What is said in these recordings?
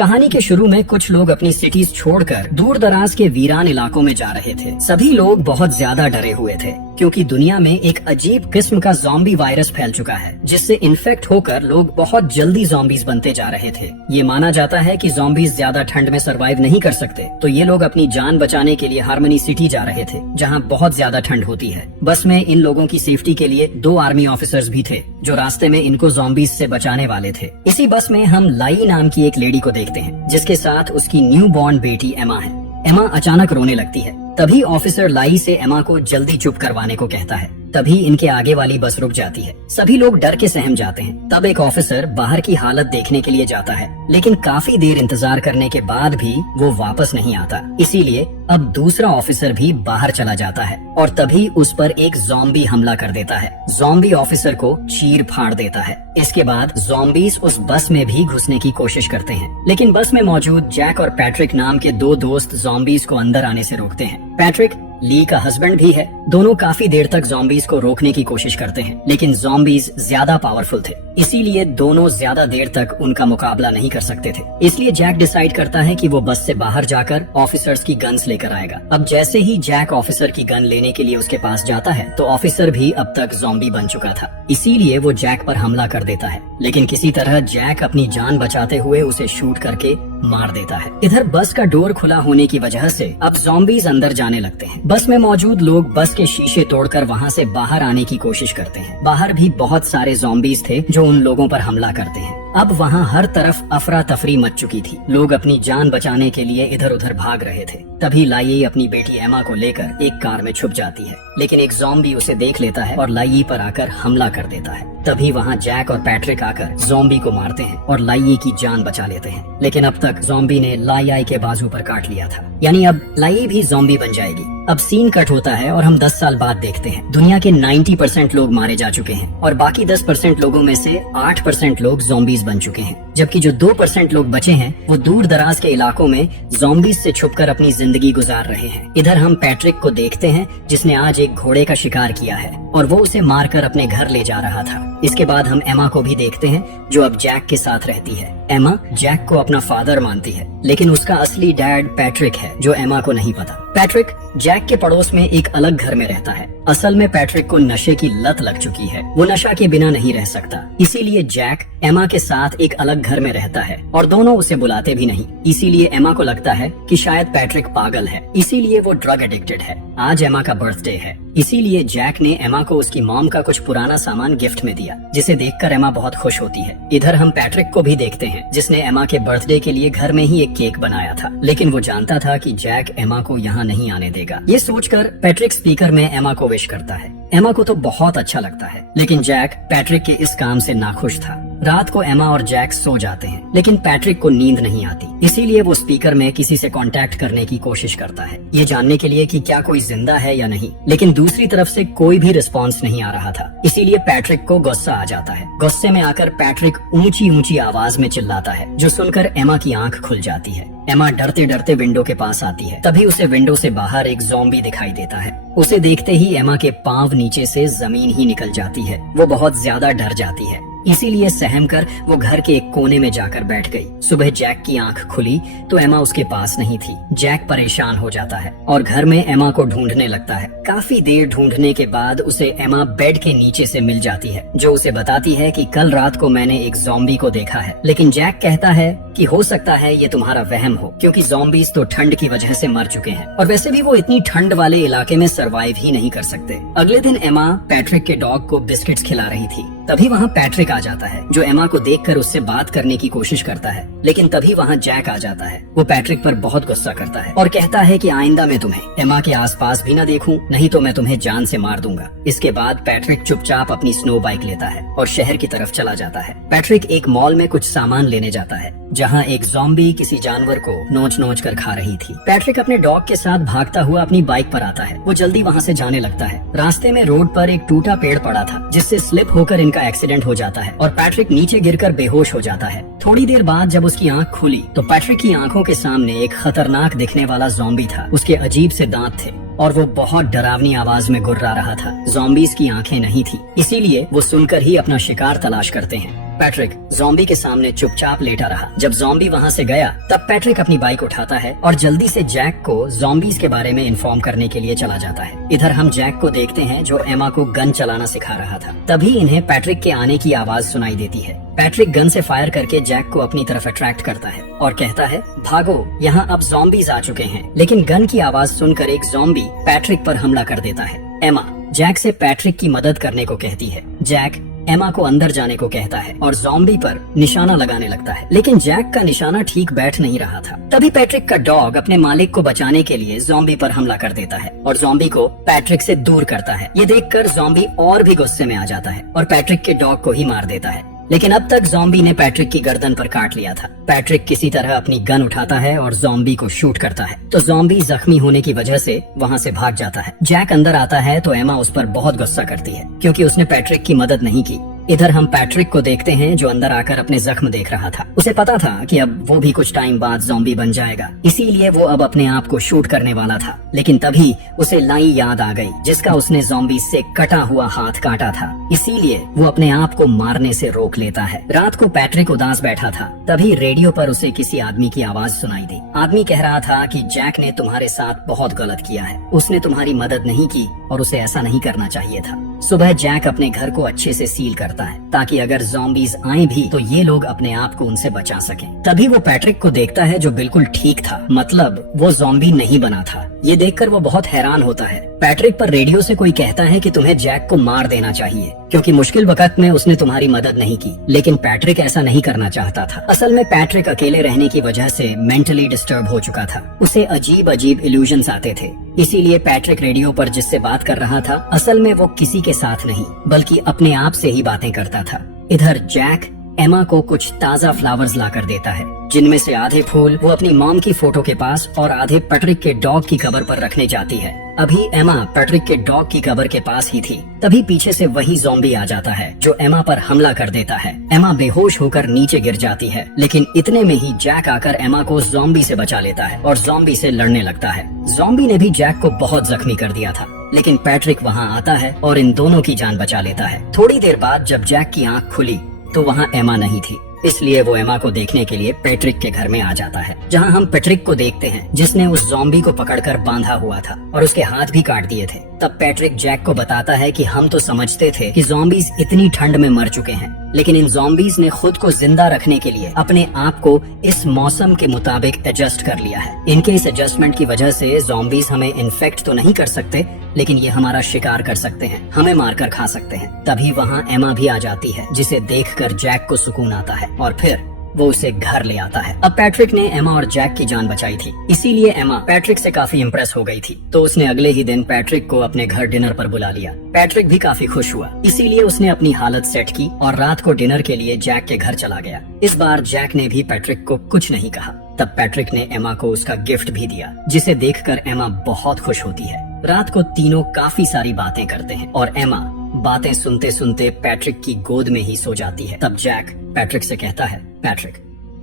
कहानी के शुरू में कुछ लोग अपनी सिटीज छोड़कर दूर दराज के वीरान इलाकों में जा रहे थे। सभी लोग बहुत ज्यादा डरे हुए थे क्योंकि दुनिया में एक अजीब किस्म का ज़ॉम्बी वायरस फैल चुका है जिससे इन्फेक्ट होकर लोग बहुत जल्दी ज़ॉम्बीज बनते जा रहे थे। ये माना जाता है कि ज़ॉम्बीज ज्यादा ठंड में सरवाइव नहीं कर सकते, तो ये लोग अपनी जान बचाने के लिए हार्मनी सिटी जा रहे थे जहाँ बहुत ज्यादा ठंड होती है। बस में इन लोगों की सेफ्टी के लिए 2 आर्मी ऑफिसर्स भी थे जो रास्ते में इनको ज़ॉम्बीज से बचाने वाले थे। इसी बस में हम लाई नाम की एक लेडी को देखते हैं जिसके साथ उसकी न्यू बॉर्न बेटी एमा है। एमा अचानक रोने लगती है। तभी ऑफिसर लाई से एमा को जल्दी चुप करवाने को कहता है। तभी इनके आगे वाली बस रुक जाती है। सभी लोग डर के सहम जाते हैं। तब एक ऑफिसर बाहर की हालत देखने के लिए जाता है, लेकिन काफी देर इंतजार करने के बाद भी वो वापस नहीं आता। इसीलिए अब दूसरा ऑफिसर भी बाहर चला जाता है और तभी उस पर एक ज़ॉम्बी हमला कर देता है। ज़ॉम्बी ऑफिसर को चीर फाड़ देता है। इसके बाद ज़ॉम्बीज उस बस में भी घुसने की कोशिश करते हैं, लेकिन बस में मौजूद जैक और पैट्रिक नाम के 2 दोस्त ज़ॉम्बीज को अंदर आने से रोकते हैं। पैट्रिक ली का हस्बैंड भी है। दोनों काफी देर तक ज़ॉम्बीज को रोकने की कोशिश करते हैं, लेकिन ज़ॉम्बीज ज्यादा पावरफुल थे, इसीलिए दोनों ज्यादा देर तक उनका मुकाबला नहीं कर सकते थे। इसलिए जैक डिसाइड करता है कि वो बस से बाहर जाकर ऑफिसर्स की गन्स लेकर आएगा। अब जैसे ही जैक ऑफिसर की गन लेने के लिए उसके पास जाता है तो ऑफिसर भी अब तक ज़ॉम्बी बन चुका था, इसीलिए वो जैक पर हमला कर देता है, लेकिन किसी तरह जैक अपनी जान बचाते हुए उसे शूट करके मार देता है। इधर बस का डोर खुला होने की वजह से अब ज़ॉम्बीज अंदर जाने लगते हैं। बस में मौजूद लोग बस के शीशे तोड़कर वहाँ से बाहर आने की कोशिश करते हैं। बाहर भी बहुत सारे ज़ॉम्बीज थे जो उन लोगों पर हमला करते हैं। अब वहाँ हर तरफ अफरा तफरी मच चुकी थी। लोग अपनी जान बचाने के लिए इधर उधर भाग रहे थे। तभी लाइये अपनी बेटी एमा को लेकर एक कार में छुप जाती है, लेकिन एक ज़ॉम्बी उसे देख लेता है और लाइये पर आकर हमला कर देता है। तभी वहाँ जैक और पैट्रिक आकर ज़ॉम्बी को मारते हैं और लाइये की जान बचा लेते हैं, लेकिन अब तक ज़ॉम्बी ने लाइये के बाजू पर काट लिया था, यानी अब लाइये भी ज़ॉम्बी बन जाएगी। अब सीन कट होता है और हम 10 साल बाद देखते हैं। दुनिया के 90% लोग मारे जा चुके हैं और बाकी 10% लोगों में से 8% लोग ज़ॉम्बीज बन चुके हैं, जबकि जो 2% लोग बचे हैं वो दूर दराज के इलाकों में ज़ॉम्बीज से छुपकर अपनी जिंदगी गुजार रहे हैं। इधर हम पैट्रिक को देखते हैं जिसने आज एक घोड़े का शिकार किया है और वो उसे मारकर अपने घर ले जा रहा था। इसके बाद हम एमा को भी देखते हैं जो अब जैक के साथ रहती है। एमा जैक को अपना फादर मानती है, लेकिन उसका असली डैड पैट्रिक है जो एमा को नहीं पता। पैट्रिक जैक के पड़ोस में एक अलग घर में रहता है। असल में पैट्रिक को नशे की लत लग चुकी है, वो नशा के बिना नहीं रह सकता, इसीलिए जैक एमा के साथ एक अलग घर में रहता है और दोनों उसे बुलाते भी नहीं। इसीलिए एमा को लगता है कि शायद पैट्रिक पागल है, इसीलिए वो ड्रग एडिक्टेड है। आज एमा का बर्थडे है, इसीलिए जैक ने एमा को उसकी मॉम का कुछ पुराना सामान गिफ्ट में दिया, जिसे देखकर एमा बहुत खुश होती है। इधर हम पैट्रिक को भी देखते हैं जिसने एमा के बर्थडे के लिए घर में ही एक केक बनाया था, लेकिन वो जानता था कि जैक एमा को यहाँ नहीं आने देगा। ये सोचकर पैट्रिक स्पीकर में एमा को विश करता है। एमा को तो बहुत अच्छा लगता है, लेकिन जैक पैट्रिक के इस काम से नाखुश था। रात को एमा और जैक सो जाते हैं, लेकिन पैट्रिक को नींद नहीं आती, इसीलिए वो स्पीकर में किसी से कांटेक्ट करने की कोशिश करता है, ये जानने के लिए कि क्या कोई जिंदा है या नहीं, लेकिन दूसरी तरफ से कोई भी रिस्पॉन्स नहीं आ रहा था। इसीलिए पैट्रिक को गुस्सा आ जाता है। गुस्से में आकर पैट्रिक ऊंची ऊंची आवाज में चिल्लाता है, जो सुनकर एमा की आंख खुल जाती है। एमा डरते डरते विंडो के पास आती है। तभी उसे विंडो से बाहर एक ज़ॉम्बी दिखाई देता है। उसे देखते ही एमा के पांव नीचे से जमीन ही निकल जाती है। वो बहुत ज्यादा डर जाती है, इसीलिए सहम कर वो घर के एक कोने में जाकर बैठ गई। सुबह जैक की आंख खुली तो एमा उसके पास नहीं थी। जैक परेशान हो जाता है और घर में एमा को ढूंढने लगता है। काफी देर ढूंढने के बाद उसे एमा बेड के नीचे से मिल जाती है, जो उसे बताती है कि कल रात को मैंने एक ज़ॉम्बी को देखा है, लेकिन जैक कहता है कि हो सकता है ये तुम्हारा वहम हो, क्योंकि ज़ॉम्बीज तो ठंड की वजह से मर चुके हैं और वैसे भी वो इतनी ठंड वाले इलाके में सरवाइव ही नहीं कर सकते। अगले दिन एमा पैट्रिक के डॉग को बिस्किट्स खिला रही थी। तभी वहाँ पैट्रिक आ जाता है, जो एमा को देखकर उससे बात करने की कोशिश करता है, लेकिन तभी वहाँ जैक आ जाता है। वो पैट्रिक पर बहुत गुस्सा करता है और कहता है कि आइंदा मैं तुम्हें एमा के आसपास भी न देखूं, नहीं तो मैं तुम्हें जान से मार दूंगा। इसके बाद पैट्रिक चुपचाप अपनी स्नो बाइक लेता है और शहर की तरफ चला जाता है। पैट्रिक एक मॉल में कुछ सामान लेने जाता है, जहाँ एक ज़ॉम्बी किसी जानवर को नोच नोच कर खा रही थी। पैट्रिक अपने डॉग के साथ भागता हुआ अपनी बाइक पर आता है। वो जल्दी वहाँ से जाने लगता है। रास्ते में रोड पर एक टूटा पेड़ पड़ा था, जिससे स्लिप होकर इनका एक्सीडेंट हो जाता है और पैट्रिक नीचे गिरकर बेहोश हो जाता है। थोड़ी देर बाद जब उसकी आंख खुली तो पैट्रिक की आंखों के सामने एक खतरनाक दिखने वाला ज़ॉम्बी था। उसके अजीब से दांत थे और वो बहुत डरावनी आवाज में गुर्रा रहा था। ज़ॉम्बीज की आंखें नहीं थी, इसीलिए वो सुनकर ही अपना शिकार तलाश करते हैं। पैट्रिक ज़ॉम्बी के सामने चुपचाप लेटा रहा। जब ज़ॉम्बी वहाँ से गया तब पैट्रिक अपनी बाइक उठाता है और जल्दी से जैक को ज़ॉम्बीज के बारे में इन्फॉर्म करने के लिए चला जाता है। इधर हम जैक को देखते हैं जो एमा को गन चलाना सिखा रहा था। तभी इन्हें पैट्रिक के आने की आवाज सुनाई देती है। पैट्रिक गन से फायर करके जैक को अपनी तरफ अट्रैक्ट करता है और कहता है, भागो, यहाँ अब ज़ॉम्बीज आ चुके हैं। लेकिन गन की आवाज सुनकर एक ज़ॉम्बी पैट्रिक पर हमला कर देता है। एमा जैक से पैट्रिक की मदद करने को कहती है। जैक एमा को अंदर जाने को कहता है और ज़ॉम्बी पर निशाना लगाने लगता है, लेकिन जैक का निशाना ठीक बैठ नहीं रहा था। तभी पैट्रिक का डॉग अपने मालिक को बचाने के लिए ज़ॉम्बी पर हमला कर देता है और ज़ॉम्बी को पैट्रिक से दूर करता है। ये देखकर ज़ॉम्बी और भी गुस्से में आ जाता है और पैट्रिक के डॉग को ही मार देता है। लेकिन अब तक ज़ॉम्बी ने पैट्रिक की गर्दन पर काट लिया था। पैट्रिक किसी तरह अपनी गन उठाता है और ज़ॉम्बी को शूट करता है तो ज़ॉम्बी जख्मी होने की वजह से वहाँ से भाग जाता है। जैक अंदर आता है तो एमा उस पर बहुत गुस्सा करती है क्योंकि उसने पैट्रिक की मदद नहीं की। इधर हम पैट्रिक को देखते हैं जो अंदर आकर अपने जख्म देख रहा था। उसे पता था कि अब वो भी कुछ टाइम बाद ज़ॉम्बी बन जाएगा, इसीलिए वो अब अपने आप को शूट करने वाला था। लेकिन तभी उसे लाई याद आ गई जिसका उसने ज़ॉम्बी से कटा हुआ हाथ काटा था, इसीलिए वो अपने आप को मारने से रोक लेता है। रात को पैट्रिक उदास बैठा था, तभी रेडियो पर उसे किसी आदमी की आवाज सुनाई दी। आदमी कह रहा था कि जैक ने तुम्हारे साथ बहुत गलत किया है, उसने तुम्हारी मदद नहीं की और उसे ऐसा नहीं करना चाहिए था। सुबह जैक अपने घर को अच्छे से सील करता है ताकि अगर ज़ॉम्बीज आए भी तो ये लोग अपने आप को उनसे बचा सकें। तभी वो पैट्रिक को देखता है जो बिल्कुल ठीक था, मतलब वो ज़ॉम्बी नहीं बना था। ये देखकर वो बहुत हैरान होता है। पैट्रिक पर रेडियो से कोई कहता है कि तुम्हें जैक को मार देना चाहिए क्योंकि मुश्किल वक्त में उसने तुम्हारी मदद नहीं की, लेकिन पैट्रिक ऐसा नहीं करना चाहता था। असल में पैट्रिक अकेले रहने की वजह से मेंटली डिस्टर्ब हो चुका था। उसे अजीब अजीब इल्यूजन्स आते थे, इसीलिए पैट्रिक रेडियो पर जिससे बात कर रहा था असल में वो किसी के साथ नहीं बल्कि अपने आप से ही बातें करता था। इधर जैक एमा को कुछ ताज़ा फ्लावर्स लाकर देता है जिनमें से आधे फूल वो अपनी मॉम की फोटो के पास और आधे पैट्रिक के डॉग की कब्र पर रखने जाती है। अभी एमा पैट्रिक के डॉग की कब्र के पास ही थी, तभी पीछे से वही ज़ॉम्बी आ जाता है जो एमा पर हमला कर देता है। एमा बेहोश होकर नीचे गिर जाती है, लेकिन इतने में ही जैक आकर एमा को ज़ॉम्बी से बचा लेता है और ज़ॉम्बी से लड़ने लगता है। ज़ॉम्बी ने भी जैक को बहुत जख्मी कर दिया था, लेकिन पैट्रिक वहाँ आता है और इन दोनों की जान बचा लेता है। थोड़ी देर बाद जब जैक की आँख खुली तो वहाँ एमा नहीं थी, इसलिए वो एमा को देखने के लिए पैट्रिक के घर में आ जाता है, जहाँ हम पैट्रिक को देखते हैं जिसने उस ज़ॉम्बी को पकड़कर बांधा हुआ था और उसके हाथ भी काट दिए थे। तब पैट्रिक जैक को बताता है कि हम तो समझते थे कि ज़ॉम्बीज इतनी ठंड में मर चुके हैं, लेकिन इन ज़ॉम्बीज ने खुद को जिंदा रखने के लिए अपने आप को इस मौसम के मुताबिक एडजस्ट कर लिया है। इनके इस एडजस्टमेंट की वजह से ज़ॉम्बीज हमें इन्फेक्ट तो नहीं कर सकते, लेकिन ये हमारा शिकार कर सकते हैं, हमें मारकर खा सकते हैं। तभी वहाँ एमा भी आ जाती है जिसे देखकर जैक को सुकून आता है और फिर वो उसे घर ले आता है। अब पैट्रिक ने एमा और जैक की जान बचाई थी, इसीलिए एमा पैट्रिक से काफी इम्प्रेस हो गई थी, तो उसने अगले ही दिन पैट्रिक को अपने घर डिनर पर बुला लिया। पैट्रिक भी काफी खुश हुआ, इसीलिए उसने अपनी हालत सेट की और रात को डिनर के लिए जैक के घर चला गया। इस बार जैक ने भी पैट्रिक को कुछ नहीं कहा। तब पैट्रिक ने एमा को उसका गिफ्ट भी दिया, जिसे देखकर एमा बहुत खुश होती है। रात को तीनों काफी सारी बातें करते हैं और एमा बातें सुनते सुनते पैट्रिक की गोद में ही सो जाती है। तब जैक पैट्रिक से कहता है, पैट्रिक,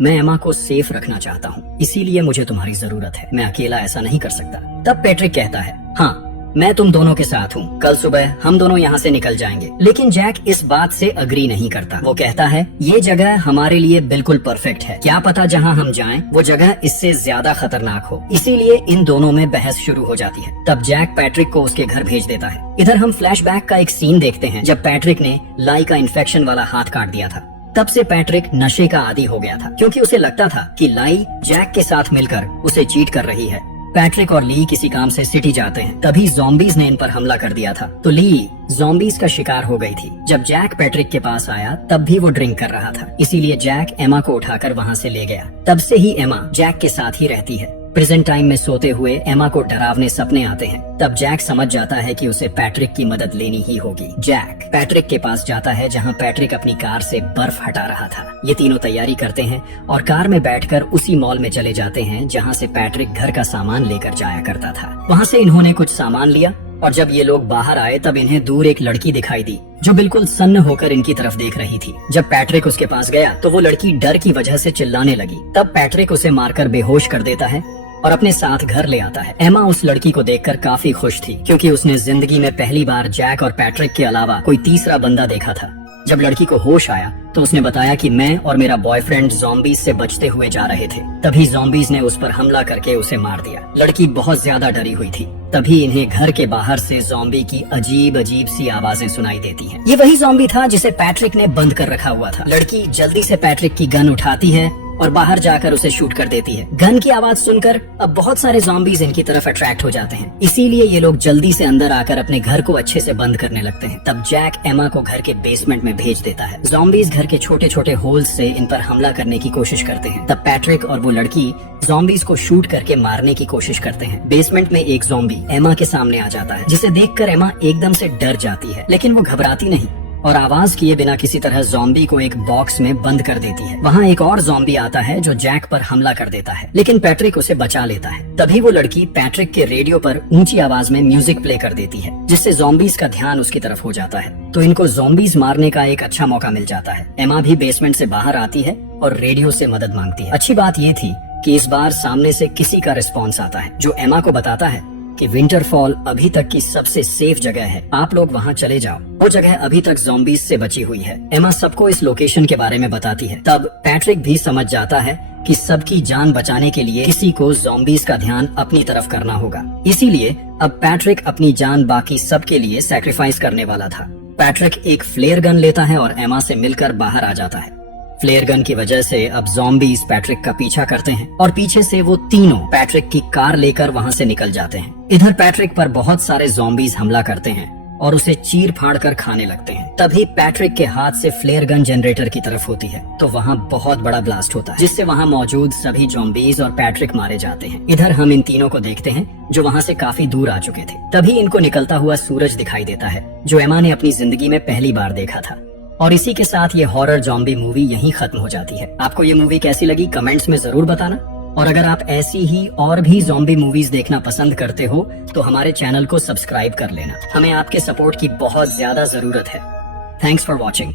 मैं एमा को सेफ रखना चाहता हूँ, इसीलिए मुझे तुम्हारी जरूरत है, मैं अकेला ऐसा नहीं कर सकता। तब पैट्रिक कहता है, हाँ, मैं तुम दोनों के साथ हूँ, कल सुबह हम दोनों यहाँ से निकल जाएंगे। लेकिन जैक इस बात से अग्री नहीं करता। वो कहता है, ये जगह हमारे लिए बिल्कुल परफेक्ट है, क्या पता जहाँ हम जाएं वो जगह इससे ज्यादा खतरनाक हो। इसीलिए इन दोनों में बहस शुरू हो जाती है। तब जैक पैट्रिक को उसके घर भेज देता है। इधर हम फ्लैशबैक का एक सीन देखते हैं जब पैट्रिक ने लाई का इन्फेक्शन वाला हाथ काट दिया था। तब से पैट्रिक नशे का आदी हो गया था क्योंकि उसे लगता था कि लाई जैक के साथ मिलकर उसे चीट कर रही है। पैट्रिक और ली किसी काम से सिटी जाते हैं, तभी ज़ॉम्बीज ने इन पर हमला कर दिया था, तो ली ज़ॉम्बीज का शिकार हो गई थी। जब जैक पैट्रिक के पास आया तब भी वो ड्रिंक कर रहा था, इसीलिए जैक एमा को उठाकर वहाँ से ले गया। तब से ही एमा जैक के साथ ही रहती है। प्रेजेंट टाइम में सोते हुए एमा को डरावने सपने आते हैं। तब जैक समझ जाता है कि उसे पैट्रिक की मदद लेनी ही होगी। जैक पैट्रिक के पास जाता है जहां पैट्रिक अपनी कार से बर्फ हटा रहा था। ये तीनों तैयारी करते हैं और कार में बैठकर उसी मॉल में चले जाते हैं जहां से पैट्रिक घर का सामान लेकर जाया करता था। वहां से इन्होंने कुछ सामान लिया और जब ये लोग बाहर आए तब इन्हें दूर एक लड़की दिखाई दी जो बिल्कुल सन्न होकर इनकी तरफ देख रही थी। जब पैट्रिक उसके पास गया तो वो लड़की डर की वजह से चिल्लाने लगी। तब पैट्रिक उसे मारकर बेहोश कर देता है और अपने साथ घर ले आता है। एमा उस लड़की को देखकर काफी खुश थी क्योंकि उसने जिंदगी में पहली बार जैक और पैट्रिक के अलावा कोई तीसरा बंदा देखा था। जब लड़की को होश आया तो उसने बताया कि मैं और मेरा बॉयफ्रेंड ज़ॉम्बीज से बचते हुए जा रहे थे। तभी ज़ॉम्बीज ने उस पर हमला करके उसे मार दिया। लड़की बहुत ज्यादा डरी हुई थी। तभी इन्हें घर के बाहर से ज़ॉम्बी की अजीब अजीब सी आवाजें सुनाई देती हैं। ये वही ज़ॉम्बी था जिसे पैट्रिक ने बंद कर रखा हुआ था। लड़की जल्दी से पैट्रिक की गन उठाती है और बाहर जाकर उसे शूट कर देती है। गन की आवाज सुनकर अब बहुत सारे ज़ॉम्बीज इनकी तरफ अट्रैक्ट हो जाते हैं, इसीलिए ये लोग जल्दी से अंदर आकर अपने घर को अच्छे से बंद करने लगते हैं। तब जैक एमा को घर के बेसमेंट में भेज देता है। ज़ॉम्बीज घर के छोटे छोटे होल्स से इन पर हमला करने की कोशिश करते हैं। तब पैट्रिक और वो लड़की ज़ॉम्बीज को शूट करके मारने की कोशिश करते हैं। बेसमेंट में एक ज़ॉम्बी एमा के सामने आ जाता है, जिसे देखकर एमा एकदम से डर जाती है, लेकिन वो घबराती नहीं और आवाज किए बिना किसी तरह ज़ॉम्बी को एक बॉक्स में बंद कर देती है। वहाँ एक और ज़ॉम्बी आता है जो जैक पर हमला कर देता है, लेकिन पैट्रिक उसे बचा लेता है। तभी वो लड़की पैट्रिक के रेडियो पर ऊंची आवाज में म्यूजिक प्ले कर देती है, जिससे ज़ॉम्बीज का ध्यान उसकी तरफ हो जाता है। तो इनको ज़ॉम्बीज मारने का एक अच्छा मौका मिल जाता है। एमा भी बेसमेंट से बाहर आती है और रेडियो से मदद मांगती है। अच्छी बात ये थी कि इस बार सामने से किसी का रिस्पॉन्स आता है, जो एमा को बताता है कि विंटरफॉल अभी तक की सबसे सेफ जगह है, आप लोग वहाँ चले जाओ। वो जगह अभी तक ज़ॉम्बीज से बची हुई है। एमा सबको इस लोकेशन के बारे में बताती है। तब पैट्रिक भी समझ जाता है कि सबकी जान बचाने के लिए किसी को ज़ॉम्बीज का ध्यान अपनी तरफ करना होगा। इसीलिए अब पैट्रिक अपनी जान बाकी सबके लिए सैक्रिफाइस करने वाला था। पैट्रिक एक फ्लेयर गन लेता है और एमा से मिलकर बाहर आ जाता है। फ्लेयर गन की वजह से अब ज़ॉम्बीज पैट्रिक का पीछा करते हैं और पीछे से वो तीनों पैट्रिक की कार लेकर वहाँ से निकल जाते हैं। इधर पैट्रिक पर बहुत सारे ज़ॉम्बीज हमला करते हैं और उसे चीर फाड़ कर खाने लगते हैं। तभी पैट्रिक के हाथ से फ्लेयर गन जनरेटर की तरफ होती है, तो वहाँ बहुत बड़ा ब्लास्ट होता है, जिससे वहाँ मौजूद सभी ज़ॉम्बीज और पैट्रिक मारे जाते हैं। इधर हम इन तीनों को देखते हैं जो वहाँ से काफी दूर आ चुके थे। तभी इनको निकलता हुआ सूरज दिखाई देता है, जो एमा ने अपनी जिंदगी में पहली बार देखा था। और इसी के साथ ये हॉरर ज़ॉम्बी मूवी यहीं खत्म हो जाती है। आपको ये मूवी कैसी लगी कमेंट्स में जरूर बताना। और अगर आप ऐसी ही और भी ज़ॉम्बी मूवीज देखना पसंद करते हो तो हमारे चैनल को सब्सक्राइब कर लेना। हमें आपके सपोर्ट की बहुत ज्यादा जरूरत है। Thanks for watching.